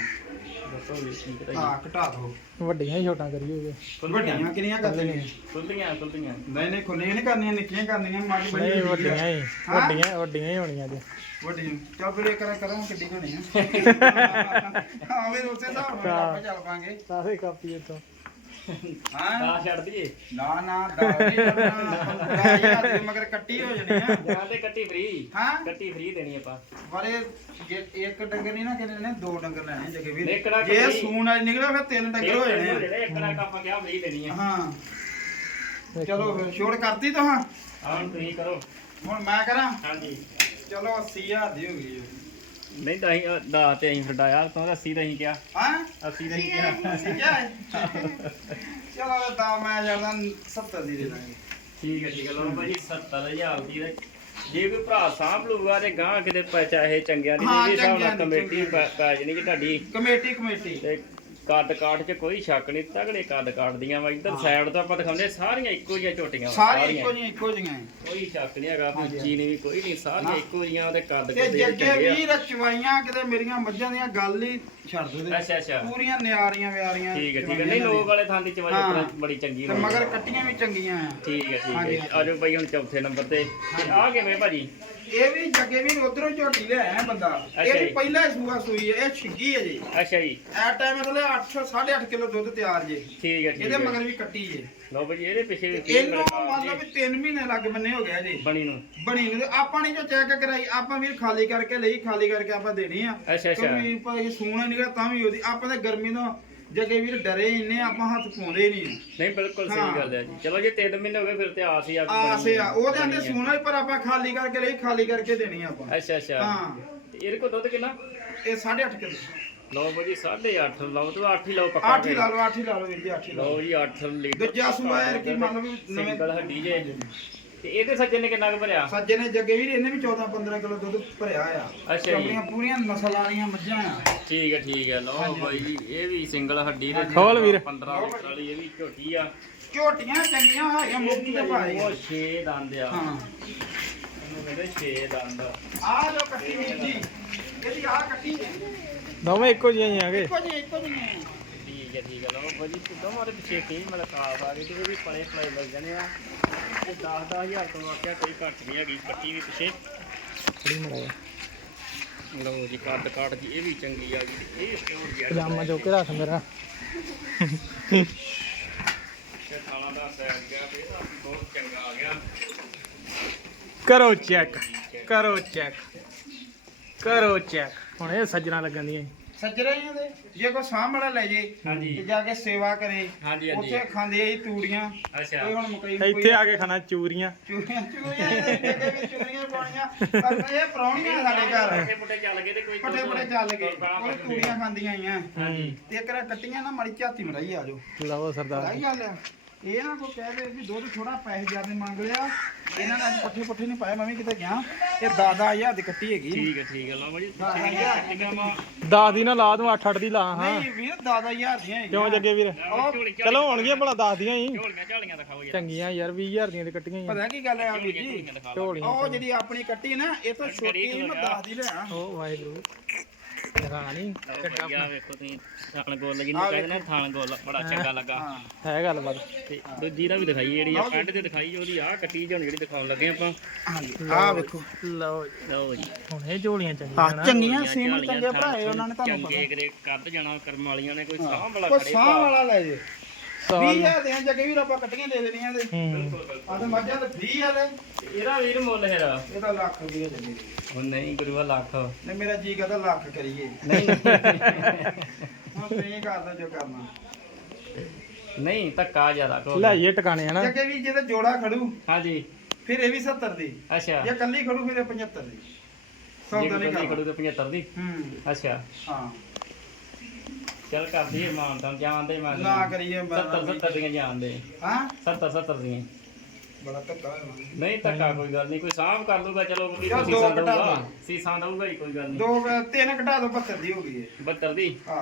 [SPEAKER 1] ਦੱਸੋ ਵੀ ਕੀ ਕਰਾਈਏ।
[SPEAKER 3] ਹਾਂ ਘਟਾ ਦਿਓ।
[SPEAKER 2] ਵੱਡੀਆਂ ਹੀ ਛੋਟਾਂ ਕਰੀਏ
[SPEAKER 3] ਵੱਡੀਆਂ ਕਿੰਨੀਆਂ ਕਰਨੀਆਂ?
[SPEAKER 1] ਖੁੱਲੀਆਂ ਖੁੱਲੀਆਂ
[SPEAKER 3] ਨਹੀਂ ਨਹੀਂ ਖੁੱਲੀਆਂ ਨਹੀਂ ਕਰਨੀਆਂ ਨਿੱਕੀਆਂ ਕਰਨੀਆਂ ਮੱਝ ਬੜੀ
[SPEAKER 2] ਨਹੀਂ। ਵੱਡੀਆਂ ਹੀ
[SPEAKER 3] ਹਾਂ?
[SPEAKER 2] ਵੱਡੀਆਂ ਵੱਡੀਆਂ ਹੀ ਹੋਣੀਆਂ ਜੀ।
[SPEAKER 3] ਵੱਡੀਆਂ। ਚੱਲ ਫਿਰ ਇਹ ਕਰਾਂ ਕਰਾਂ ਕਿੱਡੀ ਹੋਣੀ ਆ *laughs* ਹਾਂ ਉਸੇ ਹਿਸਾਬ ਨਾਲ ਆਪਾਂ ਚੱਲ ਪਾਂਗੇ।
[SPEAKER 2] ਸਾਰੇ ਕਾਪੀ ਤੋਂ
[SPEAKER 3] ਹਾਂ?
[SPEAKER 1] ਦਾ ਛੱਡ ਦਈਏ?
[SPEAKER 3] ਨਾ ਨਾ ਦਾ ਨਹੀਂ ਕਰਨਾ ਯਾਰ ਦੀ ਮਗਰ ਕੱਟੀ ਹੋ ਜਾਣੀ ਆ।
[SPEAKER 1] ਜਾਂ ਤੇ ਕੱਟੀ ਫ੍ਰੀ
[SPEAKER 3] ਹਾਂ?
[SPEAKER 1] ਕੱਟੀ ਫ੍ਰੀ ਦੇਣੀ ਆਪਾਂ।
[SPEAKER 3] ਬਾਰੇ ਜੇ ਇੱਕ ਡੰਗਰ ਨਹੀਂ ਨਾ ਕਿਨੇ ਨੇ ਦੋ ਡੰਗਰ ਲੈਣੇ। ਜਗੇ ਵੀ
[SPEAKER 1] ਇੱਕ ਨਾ
[SPEAKER 3] ਜੇ
[SPEAKER 1] ਕੱਟੀ-
[SPEAKER 3] ਸੂਣ ਵਾਲੀ ਨਿਕਲਿਆ ਫਿਰ ਤਿੰਨ ਡੰਗਰ ਹੋ ਜਾਣੇ ਆ।
[SPEAKER 1] ਜਿਹੜੇ ਇੱਕ ਨਾ ਆਪਾਂ ਕਿਹਾ ਫ੍ਰੀ ਦੇਣੀ ਆ।
[SPEAKER 3] ਹਾਂ। ਚਲੋ ਫਿਰ ਛੋੜ ਕਰਤੀ ਤਾਂ ਹਾਂ?
[SPEAKER 1] ਹੁਣ ਤੁਸੀਂ ਕਰੋ।
[SPEAKER 3] ਹੁਣ ਮੈਂ ਕਰਾਂ?
[SPEAKER 1] ਹਾਂਜੀ।
[SPEAKER 3] ਚਲੋ 80000 ਦੀ ਹੋ ਗਈ ਜੀ।
[SPEAKER 1] ਨਹੀਂ ਤਾਂ ਅਸੀਂ ਦਾ ਤੇ ਅਸੀਂ ਫੜਾਇਆ ਤੋਂ 80 ਤਾਂ ਅਸੀਂ ਕਿਹਾ।
[SPEAKER 3] ਹਾਂ?
[SPEAKER 1] 80 ਤਾਂ ਅਸੀਂ ਕਿਹਾ।
[SPEAKER 3] ਠੀਕ ਹੈ ਚਲੋ ਤਾਂ ਮੈਂ ਜਾਂਦਾ 70 ਦੀ ਦੇ ਦਾਂਗੇ।
[SPEAKER 1] ਠੀਕ ਹੈ ਠੀਕ ਹੈ। ਲਓ ਭਾਜੀ 70000 ਦੀ ਤੇ ਜੇ ਕੋਈ ਭਰਾ ਸਾਂਭ ਲੂਗਾ ਤੇ ਗਾਂ ਕਿਤੇ ਪ- ਚਾਹੇ ਚੰਗਿਆਂ ਦੀ
[SPEAKER 3] ਹਾਂ,
[SPEAKER 1] ਨਹੀਂ ਹਿਸਾਬ
[SPEAKER 3] ਚੰਗਿਆਂ
[SPEAKER 1] ਨਾਲ
[SPEAKER 3] ਦੀ,
[SPEAKER 1] ਕਮੇਟੀ ਪੈ ਪੈ ਜਾਣੀ ਕਿ ਤੁਹਾਡੀ।
[SPEAKER 3] Committee committee.
[SPEAKER 1] ਤੇ ਕੱਦ ਕਾਠ 'ਚ ਕੋਈ ਸ਼ੱਕ ਨਹੀਂ ਤਗੜੇ ਕੱਦ ਕਾਠਦੀਆਂ ਵਾ ਇੱਧਰ ਸਾਈਡ ਤੋਂ ਆਪਾਂ ਦਿਖਾਉਂਦੇ ਸਾਰੀਆਂ ਇੱਕੋ ਜਿਹੀਆਂ ਝੋਟੀਆਂ ਵਾ,
[SPEAKER 3] ਸਾਰੀ ਇੱਕੋ ਜਿਹੀਆਂ ਇੱਕੋ ਜਿਹੀਆਂ ਹੈ।
[SPEAKER 1] ਕੋਈ ਸ਼ੱਕ ਨਹੀਂ ਹੈਗਾ
[SPEAKER 3] ਹਾਂਜੀ,
[SPEAKER 1] ਉੱਚੀ ਨਹੀਂ ਵੀ ਕੋਈ ਨਹੀਂ ਸਾਰੀਆਂ। ਇੱਕੋ ਜਿਹੀਆਂ ਤੇ ਕੱਦ
[SPEAKER 3] ਤੇ
[SPEAKER 1] ਕੁੱਦ ਜਿਹੜੇ
[SPEAKER 3] ਜੱਗੇ
[SPEAKER 1] ਚੰਗੇ ਆ।
[SPEAKER 3] ਵੀ ਰਚਵਾਈਆਂ ਕਿਤੇ ਮੇਰੀਆਂ ਮੱਝਾਂ ਦੀਆਂ ਗੱਲ ਹੀ ਛੱਡ ਦੋ ਤੇ
[SPEAKER 1] ਅੱਛਾ ਅੱਛਾ
[SPEAKER 3] ਪੂਰੀਆਂ ਨਿਆਰੀਆਂ ਵਿਆਰੀਆਂ
[SPEAKER 1] ਠੀਕ ਹੈ ਠੀਕ ਹੈ ਨਹੀਂ ਲੋਕ
[SPEAKER 3] ਦੀਆਂ।
[SPEAKER 1] ਵਾਲੇ ਥਾਂ ਦੀ ਚਵਾਈ
[SPEAKER 3] ਹਾਂ।
[SPEAKER 1] ਆਪਣਾ ਬੜੀ ਚੰਗੀ
[SPEAKER 3] ਤੇ
[SPEAKER 1] ਹੁੰਦੀ
[SPEAKER 3] ਮਗਰ ਕੱਟੀਆਂ ਵੀ ਚੰਗੀਆਂ ਆ
[SPEAKER 1] ਠੀਕ ਹੈ ਠੀਕ ਹੈ
[SPEAKER 3] ਹਾਂਜੀ।
[SPEAKER 1] ਆਜੋ ਭਾਈ ਹੁਣ ਚੌਥੇ ਨੰਬਰ ਤੇ ਤੇ ਆ ਕਿਵੇਂ ਭਾਜੀ
[SPEAKER 3] ਇਹ ਵੀ ਜੱਗੇ ਵੀ ਉਧਰੋਂ ਝੋਟੀ ਲਿਆਇਆ ਬੰਦਾ। ਇਹ ਵੀ। ਪਹਿਲਾ ਹੀ ਸੂਆ ਸੂਈ ਹੈ ਇਹ ਛਿੱਗੀ ਹੈ ਜੀ।
[SPEAKER 1] ਅੱਛਾ ਜੀ।
[SPEAKER 3] ਐ ਟਾਈਮ ਥਲੇ 8 8.5 ਕਿਲੋ ਦੁੱਧ ਤਿਆਰ ਜੇ।
[SPEAKER 1] ਠੀਕ ਹੈ
[SPEAKER 3] ਇਹਦੇ ਮਗਰ ਵੀ ਕੱਟੀ ਜੇ।
[SPEAKER 1] ਲਓ ਭਾਜੀ ਇਹਦੇ ਪਿੱਛੇ ਵੀ
[SPEAKER 3] ਇਹਨੂੰ ਮੰਨ ਲਓ ਵੀ 3 ਮਹੀਨੇ ਲੱਗ ਬੰਨੇ ਹੋ ਗਿਆ ਜੀ।
[SPEAKER 1] ਬਣੀ ਨੂੰ।
[SPEAKER 3] ਬਣੀ ਨੂੰ। ਆਪਾਂ ਨੇ ਜੋ ਚੈੱਕ ਕਰਾਈ ਆਪਾਂ ਵੀਰ ਖਾਲੀ ਕਰਕੇ ਲਈ ਖਾਲੀ ਕਰਕੇ ਆਪਾਂ ਦੇਣੀ ਆ।
[SPEAKER 1] ਅੱਛਾ ਅੱਛਾ।
[SPEAKER 3] ਕਿਉਂਕਿ ਸੂਣਾ ਨਿਕਲਿਆ ਤਾਂ ਵੀ ਉਹਦੀ ਆਪਾਂ ਤਾਂ ਗਰਮੀ ਤੋਂ ਜੱਗੇ ਵੀਰ ਡਰੇ ਇੰਨੇ ਆਪਾਂ ਹੱਥ ਪਾਉਂਦੇ ਨਹੀਂ
[SPEAKER 1] ਨਹੀਂ ਬਿਲਕੁਲ ਸਹੀ। ਗੱਲ ਹੈ ਜੀ। ਚਲੋ ਜੇ 3 ਮਹੀਨੇ ਹੋ ਗਏ ਫਿਰ ਤੇ ਆਸ ਹੀ ਆ
[SPEAKER 3] ਆਸੇ ਆ। ਉਹਦੇ ਅੰਦਰ ਸੂਣਾ ਹੀ ਪਰ ਆਪਾਂ ਖਾਲੀ ਕਰਕੇ ਲਈ ਖਾਲੀ ਕਰਕੇ ਦੇਣੀ ਆ ਆਪਾਂ।
[SPEAKER 1] ਅੱਛਾ ਅੱਛਾ।
[SPEAKER 3] ਹਾਂ।
[SPEAKER 1] ਤੇ ਇਹਦੇ ਕੋਲ ਦੁੱਧ ਕਿੰਨਾ?
[SPEAKER 3] ਇਹ 8.5 ਕਿਲੋ।
[SPEAKER 1] ਲਓ ਭਾਜੀ 8.5 ਲਓ ਤੂੰ 8 ਹੀ ਲਓ ਪੱਕਾ
[SPEAKER 3] 8 ਹੀ ਲਾ ਲਓ 8 ਹੀ ਲਾ ਲਓ ਵੀਰ ਜੀ 8 ਹੀ ਲਓ।
[SPEAKER 1] ਜੀ 8 ਲੀਟਰ
[SPEAKER 3] ਦੂਜਾ ਸੂਆ ਯਾਰ ਕੀ ਮੰਨ ਵੀ ਨਵੇਂ
[SPEAKER 1] ਸਿੰਗਲ ਹੱਡੀ ਜੇ। ਤੇ ਇਹਦੇ ਸੱਜਣ ਨੇ ਕਿੰਨਾ ਕੁ ਭਰਿਆ?
[SPEAKER 3] ਸੱਜੇ ਨੇ ਜੱਗੇ ਵੀਰ ਇਹਨੇ ਵੀ 14 15 ਕਿਲੋ ਦੁੱਧ ਭਰਿਆ ਆ।
[SPEAKER 1] ਅੱਛਾ ਜੀ।
[SPEAKER 3] ਆਪਣੀਆਂ ਪੂਰੀਆਂ ਨਸਲ ਵਾਲੀਆਂ ਮੱਝਾਂ ਆ।
[SPEAKER 1] ਠੀਕ ਹੈ ਠੀਕ ਹੈ ਲਓ ਬਾਈ ਜੀ ਇਹ ਵੀ ਸਿੰਗਲ ਹੱਡੀ ਦੇ
[SPEAKER 2] ਖੋਲ ਵੀਰ।
[SPEAKER 1] 15 ਲੀਟਰ ਵਾਲੀ ਇਹ ਵੀ ਝੋਟੀ ਆ।
[SPEAKER 3] ਝੋਟੀਆਂ ਚੰਗੀਆਂ ਹੋਈਆਂ ਮੁਕਤੀ ਦੇ ਭਾਈ
[SPEAKER 1] ਉਹ 6 ਦੰਦ ਆ।
[SPEAKER 3] ਹਾਂ।
[SPEAKER 1] ਇਹਨੂੰ ਕਹਿੰਦੇ 6 ਦੰਦ।
[SPEAKER 3] ਆ ਜੋ ਕੱਟੀ ਵੀਰ ਜੀ। ਇਹਦੀ ਆ ਕੱਟੀ ਹੈ
[SPEAKER 2] ਦੋਵੇਂ ਇੱਕੋ ਜਿਹੀਆਂ ਹੀ ਆਗੇ
[SPEAKER 3] ਇੱਕੋ ਜਿਹੀ ਇੱਕੋ ਜਿਹੀ।
[SPEAKER 1] ਠੀਕ ਹੈ ਠੀਕ ਹੈ। ਲਓ ਬਾਈ ਜੀ ਦੋਵਾਂ ਦੇ ਪਿੱਛੇ ਕੀ ਮੇਰਾ ਖਾਸ ਆ ਗਈ ਤੇ ਵੀ ਪਲੇ ਪਲੇ ਲੱਗ ਜਾਣੇ ਆ। ਤੇ 10 10000 ਤੋਂ ਵਾਕਿਆ ਕੋਈ ਘੱਟ ਨਹੀਂ ਹੈਗੀ ਕੱਟੀ ਵੀ ਪਿੱਛੇ।
[SPEAKER 2] ਥੋੜੀ ਮੜਾਇਆ
[SPEAKER 1] ਲਓ ਜੀ ਕੱਦ ਕਾਟ ਜੀ ਇਹ ਵੀ ਚੰਗੀ ਆ ਤੇ ਇਹ ਪਿਓਰ ਗਿਆ
[SPEAKER 2] ਪਜਾਮਾ ਚੁੱਕ ਕੇ। ਰੱਖ ਮੇਰਾ।
[SPEAKER 1] ਤੇ ਥਾਲਾ ਦਾ ਸੈਟ ਗਿਆ ਤੇ ਬਹੁਤ ਚੰਗਾ ਆ ਗਿਆ।
[SPEAKER 2] ਕਰੋ ਚੈੱਕ ਕਰੋ ਚੈੱਕ ਕਰੋ ਚੈੱਕ ਹੁਣ ਇਹ ਸੱਜਣਾ ਲੱਗਣ ਦੀਆਂ।
[SPEAKER 3] ਸੱਜਰੇ ਹੀ ਦੇ ਜੇ ਕੋਈ ਵਾਲਾ ਲੈ ਜੇ
[SPEAKER 1] ਹਾਂਜੀ।
[SPEAKER 3] ਤੇ ਜਾ ਕੇ ਸੇਵਾ ਕਰੇ।
[SPEAKER 1] ਹਾਂਜੀ ਹਾਂਜੀ।
[SPEAKER 3] ਉੱਥੇ ਖਾਂਦੇ ਆ ਜੀ ਤੂੜੀਆਂ।
[SPEAKER 1] ਅੱਛਾ।
[SPEAKER 3] ਕੋਈ ਹੁਣ ਮਕਈ
[SPEAKER 2] ਇੱਥੇ ਆ ਕੇ ਖਾਣਾ ਚੂਰੀਆਂ।
[SPEAKER 3] ਚੂੜੀਆਂ ਚੂੜੀਆਂ ਇਹਦੇ ਅੱਗੇ ਵੀ ਚੂੜੀਆਂ ਪਾਉਣੀਆਂ। ਪਰ ਇਹ ਪ੍ਰਾਹੁਣੀਆਂ ਸਾਡੇ ਘਰ।
[SPEAKER 1] ਪੁੱਠੇ ਚੱਲ ਗਏ ਤੇ ਕੋਈ
[SPEAKER 3] ਪੱਟੇ ਪੱਟੇ ਚੱਲ ਗਏ। ਕੋਈ ਤੂੜੀਆਂ ਖਾਂਦੀਆਂ ਆਈਆਂ।
[SPEAKER 1] ਹਾਂਜੀ।
[SPEAKER 3] ਤੇ ਇੱਕ ਰ ਕੱਟੀਆਂ ਨਾ ਮੜੀ ਝਾਤੀ ਮਰਾਈ ਆ ਜੋ
[SPEAKER 2] ਲਓ ਸਰਦਾਰ।
[SPEAKER 3] ਸਹੀ ਗੱਲ ਆ। ਇਹ ਨਾ ਕੋਈ ਕਹਿ ਦੇ ਵੀ ਦੁੱਧ ਥੋੜਾ ਪੈਸੇ ਜ਼ਿਆਦਾ ਮੰਗ ਲਿਆ। ਇਹਨਾਂ ਨੇ ਅੱਜ ਪੱਠੇ ਪੁੱਠੇ ਨਹੀਂ ਪਾਏ ਮੈਂ ਵੀ ਕਿਤੇ ਗਿਆ। ਇਹ ਦਾਦਾ ਹਜ਼ਾਰ ਦੀ ਕੱਟੀ ਹੈਗੀ।
[SPEAKER 1] ਠੀਕ ਹੈ ਠੀਕ ਹੈ। ਲਓ ਬਾਈ
[SPEAKER 3] ਹਾਂ,
[SPEAKER 1] ਚੰਗੀਆਂ ਕੱਟੀਆਂ ਵਾ?
[SPEAKER 2] 10 ਦੀ ਨਾ ਲਾ ਦੂੰ 8 8 ਦੀ ਲਾ ਹਾਂ।
[SPEAKER 3] ਨਹੀਂ ਵੀਰ ਦਾਦਾ ਹਜ਼ਾਰ ਦੀਆਂ ਹੈਗੀਆਂ।
[SPEAKER 2] ਕਿਉਂ ਜੱਗੇ ਵੀਰ? ਚਲੋ ਹੋਣਗੀਆਂ ਭਲਾ 10 ਦੀਆਂ ਹੀ।
[SPEAKER 1] ਝੋਲੀਆਂ ਝਾਲੀਆਂ ਦਿਖਾਓ ਯਾਰ।
[SPEAKER 2] ਚੰਗੀਆਂ ਯਾਰ 20000 ਦੀਆਂ ਤੇ ਕੱਟੀਆਂ ਹੀ ਆ।
[SPEAKER 3] ਪਤਾ ਕੀ ਗੱਲ ਆ ਵੀਰ ਜੀ?
[SPEAKER 1] ਝੋਲੀਆਂ
[SPEAKER 3] ਉਹ ਜਿਹੜੀ ਆਪਣੀ ਕੱਟੀ ਨਾ ਇਹ ਤੋਂ ਛੋਟੀ ਮੈਂ ਦੱਸ ਦੀ ਲਿਆ
[SPEAKER 2] ਉਹ ਵਾਹਿਗੁਰੂ। ਰਾਣੀ
[SPEAKER 1] ਵਧੀਆ ਵੇਖੋ ਤੁਸੀਂ ਥਾਣ ਗੋਲ ਜਿਹਨੂੰ ਕਹਿੰਦੇ ਨੇ ਥਾਣ ਗੋਲ ਬੜਾ ਚੰਗਾ ਲੱਗਾ।
[SPEAKER 3] ਹਾਂ।
[SPEAKER 2] ਹੈ ਗੱਲਬਾਤ
[SPEAKER 1] ਤੇ ਦੂਜੀ ਦਾ ਵੀ ਦਿਖਾਈ ਜਿਹੜੀ ਆ ਪੈਂਟ ਤੇ ਦਿਖਾਈ ਉਹਦੀ ਆਹ ਕੱਟੀ ਜਿਹੜੀ ਦਿਖਾਉਣ ਲੱਗੇ ਆਪਾਂ।
[SPEAKER 3] ਹਾਂਜੀ ਆ ਵੇਖੋ।
[SPEAKER 2] ਲਓ
[SPEAKER 1] ਲਓ ਜੀ।
[SPEAKER 2] ਹੁਣ ਇਹ ਝੋਲੀਆਂ ਚੰਗੀਆਂ
[SPEAKER 3] ਹਾਂ ਚੰਗੀਆਂ ਚੰਗੇ ਭਰਾਏ ਉਹਨਾਂ ਨੇ ਤੁਹਾਨੂੰ
[SPEAKER 1] ਚੰਗੇ
[SPEAKER 3] ਪਤਾ।
[SPEAKER 1] ਕਰੇ ਕੱਦ ਜਾਣਾ ਕਰਮ ਵਾਲੀਆਂ ਨੇ ਕੋਈ ਸਾਹ ਵਾਲਾ ਖੜੇ
[SPEAKER 3] ਸਾਹ ਵਾਲਾ ਲੈ ਜੇ।
[SPEAKER 2] ਸਵਾਲ
[SPEAKER 3] 20000 ਦੇ ਜੱਗੇ ਵੀਰ ਆਪਾਂ ਕੱਟੀਆਂ ਦੇ ਦੇਣੀਆਂ ਤੇ
[SPEAKER 2] ਹੂੰ।
[SPEAKER 3] ਆ ਤੇ ਮੱਝਾਂ ਤੇ 20 ਆ ਤੇ
[SPEAKER 1] ਇਹਦਾ ਵੀਰ ਮੁੱਲ ਹੈਰਾ
[SPEAKER 3] ਇਹਦਾ ਲੱਖ ਰੁਪਏ ਦੇ ਦੇ
[SPEAKER 1] ਉਹ ਨਹੀਂ ਗੁਰੂਆ ਲੱਖ।
[SPEAKER 3] ਨੇ ਮੇਰਾ ਜੀ ਕਹਦਾ ਲੱਖ ਕਰੀਏ।
[SPEAKER 1] ਨਹੀਂ।
[SPEAKER 3] ਹੁਣ ਤੁਸੀਂ ਕਰਦਾ ਜੋ ਕਰਨਾ।
[SPEAKER 1] ਨਹੀਂ ਧੱਕਾ ਜ਼ਿਆਦਾ ਕੋ
[SPEAKER 2] ਲੈ ਇਹ ਟਿਕਾਣੇ ਹਨਾ?
[SPEAKER 3] ਜੱਗੇ ਵੀ ਜੇ ਤੇ ਜੋੜਾ ਖੜੂ
[SPEAKER 1] ਹਾਂਜੀ।
[SPEAKER 3] ਫਿਰ ਇਹ ਵੀ 70 ਦੀ।
[SPEAKER 1] ਅੱਛਾ।
[SPEAKER 3] ਜੇ ਕੱਲੀ ਖੜੂ ਫਿਰ ਇਹ 75 ਦੀ। ਸੌਦਾ ਨਹੀਂ
[SPEAKER 1] ਖੜੂ ਤੇ 75 ਦੀ।
[SPEAKER 3] ਹੂੰ।
[SPEAKER 1] ਅੱਛਾ।
[SPEAKER 3] ਹਾਂ।
[SPEAKER 1] ਚੱਲ ਕਰਦੀ ਹੈ ਮਾਨਤਾਂ ਜਾਣਦੇ ਮੈਂ
[SPEAKER 3] ਨਾ ਕਰੀਏ ਮੈਂ
[SPEAKER 1] 70 70 ਦੀਆਂ ਜਾਣਦੇ
[SPEAKER 3] ਹਾਂ?
[SPEAKER 1] 70 70 ਦੀਆਂ।
[SPEAKER 3] ਬੜਾ ਧੱਕਾ ਹੋਇਆ
[SPEAKER 1] ਨਹੀਂ ਧੱਕਾ ਕੋਈ ਗੱਲ ਨਹੀਂ ਕੋਈ ਸਾਹਬ ਕਰ ਦੂਗਾ ਚਲੋ
[SPEAKER 3] ਦੋ
[SPEAKER 1] ਸੀਸਾਂ ਦਊਗਾ। ਸੀਸਾਂ ਦਊਗਾ ਹੀ ਕੋਈ ਗੱਲ ਨਹੀਂ।
[SPEAKER 3] ਦੋ ਤਿੰਨ ਘਟਾ ਦੋ 72 ਦੀ ਹੋ ਗਈ ਹੈ
[SPEAKER 1] 72 ਦੀ?
[SPEAKER 3] ਹਾਂ।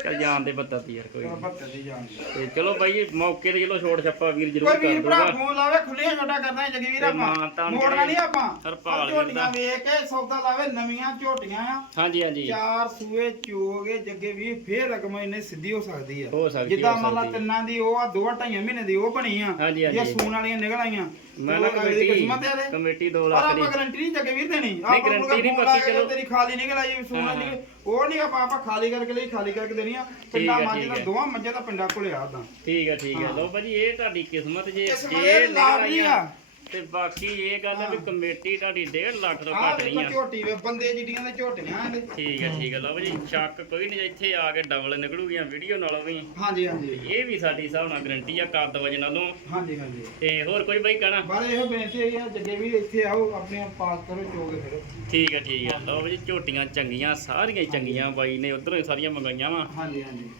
[SPEAKER 1] ਚੱਲ 72 ਦੀ ਯਾਰ ਕੋਈ
[SPEAKER 3] ਚਲੋ
[SPEAKER 1] ਨੀ।
[SPEAKER 3] 72 ਦੀ ਜਾਣ ਦਿਓ।
[SPEAKER 1] ਤੇ ਚਲੋ ਬਾਈ ਮੌਕੇ ਤੇ ਚਲੋ ਛੋਟ ਛੱਪਾ ਵੀਰ ਜ਼ਰੂਰ
[SPEAKER 3] ਕੋਈ
[SPEAKER 1] ਕਰ
[SPEAKER 3] ਵੀਰ ਭਰਾ
[SPEAKER 1] ਦੂਗਾ
[SPEAKER 3] ਫੋਨ ਲਾਵੇ ਖੁੱਲੀਆਂ ਛੋਟਾ ਕਰਦਾ ਹੈ ਜਗੀ ਵੀਰ
[SPEAKER 1] ਤੇ
[SPEAKER 3] ਆਪਾਂ
[SPEAKER 1] ਤਾਂ
[SPEAKER 3] ਮੋੜਨਾ ਨਹੀਂ ਆਪਾਂ
[SPEAKER 1] ਹਰਪਾਲ
[SPEAKER 3] ਆਹ
[SPEAKER 1] ਵੀਰ
[SPEAKER 3] ਝੋਟੀਆਂ
[SPEAKER 1] ਦਾ।
[SPEAKER 3] ਵੇਖ ਕੇ ਸੌਦਾ ਲਾਵੇ ਨਵੀਆਂ ਝੋਟੀਆਂ ਆ
[SPEAKER 1] ਹਾਂਜੀ ਹਾਂਜੀ
[SPEAKER 3] ਚਾਰ ਸੂਏ ਚੋਗੇ ਜੱਗੇ ਵੀ ਫੇਰ ਰਕਮ ਇਹਨੇ ਸਿੱਧੀ ਹੋ ਸਕਦੀ ਆ
[SPEAKER 1] ਹੋ ਸਕਦੀ
[SPEAKER 3] ਜਿੱਦਾਂ
[SPEAKER 1] ਹੋ
[SPEAKER 3] ਮੰਨ ਲਾ
[SPEAKER 1] ਸਕਦੀ।
[SPEAKER 3] ਤਿੰਨਾਂ ਦੀ ਉਹ ਆ ਦੋ ਢਾਈਆਂ ਮਹੀਨੇ ਦੀ ਉਹ ਬਣੀ ਆ
[SPEAKER 1] ਹਾਂਜੀ, ਹਾਂਜੀ।
[SPEAKER 3] ਸੂਣ ਵਾਲੀਆਂ ਨਿਕਲ ਆਈਆਂ
[SPEAKER 1] ਮੈਂ
[SPEAKER 3] ਤੇ
[SPEAKER 1] ਨਾ
[SPEAKER 3] ਉਹ ਅਗਲੀ ਦੀ
[SPEAKER 1] ਕਮੇਟੀ
[SPEAKER 3] ਕਿਸਮਤ ਆ ਇਹਦੇ।
[SPEAKER 1] ਕਮੇਟੀ 2
[SPEAKER 3] ਪਰ
[SPEAKER 1] ਲੱਖ
[SPEAKER 3] ਆਪਾਂ
[SPEAKER 1] ਦੀ
[SPEAKER 3] ਗਰੰਟੀ ਨਹੀਂ ਜੱਗੇ ਵੀਰ ਦੇਣੀ ਆਪਾਂ
[SPEAKER 1] guarantee ਨਹੀਂ,
[SPEAKER 3] ਫੋਨ
[SPEAKER 1] ਬਾਕੀ
[SPEAKER 3] ਲਾ ਕੇ
[SPEAKER 1] ਚਲੋ-
[SPEAKER 3] ਤੇਰੀ ਖਾਲੀ ਨਿਕਲ ਆਈ ਸੂਣ ਵਾਲੀ
[SPEAKER 1] ਹਾਂ।
[SPEAKER 3] ਉਹ ਨਹੀਂ ਆਪਾਂ ਆਪਾਂ ਖਾਲੀ ਕਰਕੇ ਲਈ ਖਾਲੀ ਕਰਕੇ ਦੇਣੀ ਆ ਪਿੰਡਾਂ ਮੱਝ
[SPEAKER 1] ਠੀਕ
[SPEAKER 3] ਦਾ। ਦੋਵਾਂ ਮੱਝਾਂ ਦਾ ਪਿੰਡਾਂ ਕੋਲੇ ਆ ਉਦਾਂ
[SPEAKER 1] ਠੀਕ ਹੈ ਠੀਕ ਹਾਂ। ਲਓ ਭਾਜੀ ਇਹ ਤੁਹਾਡੀ ਕਿਸਮਤ ਜੇ
[SPEAKER 3] ਕਿਸਮਤ ਇਹ ਲਾਭ ਨਹੀਂ ਆ।
[SPEAKER 1] ਤੇ ਬਾਕੀ ਇਹ ਗੱਲ ਹੈ ਵੀ ਕਮੇਟੀ ਤੁਹਾਡੀ 1.5 ਲੱਖ ਤੋਂ
[SPEAKER 3] ਆਹ
[SPEAKER 1] ਘੱਟ ਨਹੀਂ
[SPEAKER 3] ਦੇਖੋ
[SPEAKER 1] ਆ।
[SPEAKER 3] ਝੋਟੀ ਵੇ ਬੰਦੇ ਜਿੱਡੀਆਂ ਦੇ ਝੋਟੀਆਂ ਇਹਦੇ
[SPEAKER 1] ਠੀਕ ਹੈ ਠੀਕ ਹੈ ਲਓ ਭਾਜੀ ਸ਼ੱਕ ਕੋਈ ਨਹੀਂ ਇੱਥੇ ਆ ਕੇ ਡਬਲ ਨਿਕਲੂਗੀਆਂ ਵੀਡੀਓ ਨਾਲੋਂ ਵੀ।
[SPEAKER 3] ਹਾਂਜੀ ਹਾਂਜੀ।
[SPEAKER 1] ਇਹ ਵੀ ਸਾਡੀ ਹਿਸਾਬ ਨਾਲ ਗਰੰਟੀ ਆ ਕੱਦ ਵਜਨ ਨਾਲੋਂ।
[SPEAKER 3] ਹਾਂਜੀ ਹਾਂਜੀ।
[SPEAKER 1] ਤੇ ਹੋਰ ਕੋਈ ਬਾਈ ਕਹਿਣਾ?
[SPEAKER 3] ਬਾਰੇ ਇਹੋ ਬੇਨਤੀ ਹੈ ਜੱਗੇ ਵੀ ਇੱਥੇ ਆਓ ਆਪਣੇ ਆਪ ਪਾਸ ਕਰੋ ਚੋਗੇ ਫਿਰ।
[SPEAKER 1] ਠੀਕ ਹੈ ਠੀਕ ਹੈ। ਲਓ ਭਾਜੀ ਝੋਟੀਆਂ ਚੰਗੀਆਂ ਸਾਰੀਆਂ ਹੀ ਚੰਗੀਆਂ ਬਾਈ ਨੇ ਉਧਰੋਂ ਹੀ ਸਾਰੀਆਂ ਮੰਗਾਈਆਂ ਵਾ।
[SPEAKER 3] ਹਾਂਜੀ ਹਾਂਜੀ।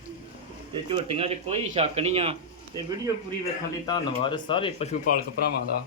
[SPEAKER 1] ਤੇ ਝੋਟੀਆਂ 'ਚ ਕੋਈ ਸ਼ੱਕ ਨਹੀਂ ਆ। ਤੇ ਵੀਡੀਓ ਪੂਰੀ ਵੇਖਣ ਲਈ ਧੰਨਵਾਦ ਸਾਰੇ ਪਸ਼ੂ ਪਾਲਕ ਭਰਾਵਾਂ ਦਾ।